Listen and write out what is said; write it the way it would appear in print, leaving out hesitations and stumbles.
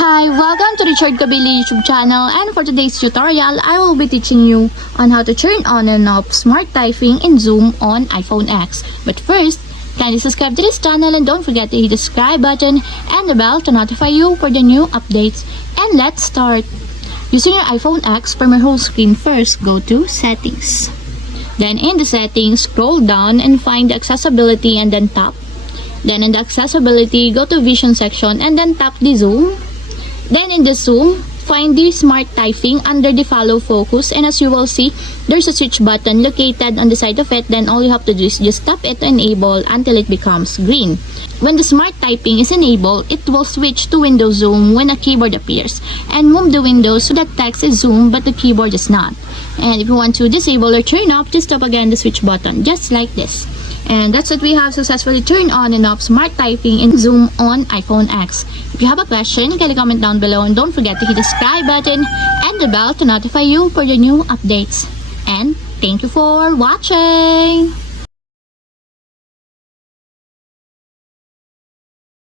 Hi, welcome to Richard Kabili YouTube channel, and for today's tutorial, I will be teaching you on how to turn on and off smart typing in Zoom on iPhone X. But first, kindly subscribe to this channel and don't forget to hit the subscribe button and the bell to notify you for the new updates. And let's start. Using your iPhone X, from your home screen, first go to Settings. Then in the settings, scroll down and find the accessibility and then tap. Then in the accessibility, go to vision section and then tap the zoom. Then in the zoom, find the smart typing under the follow focus, and as you will see, there's a switch button located on the side of it. Then all you have to do is just tap it to enable until it becomes green. When the smart typing is enabled, it will switch to window zoom when a keyboard appears and move the window so that text is zoomed but the keyboard is not. And if you want to disable or turn off, just tap again the switch button, just like this. And that's what we have successfully turned on and off smart typing in Zoom on iPhone X. If you have a question, kindly comment down below and don't forget to hit the subscribe button and the bell to notify you for the new updates. And thank you for watching!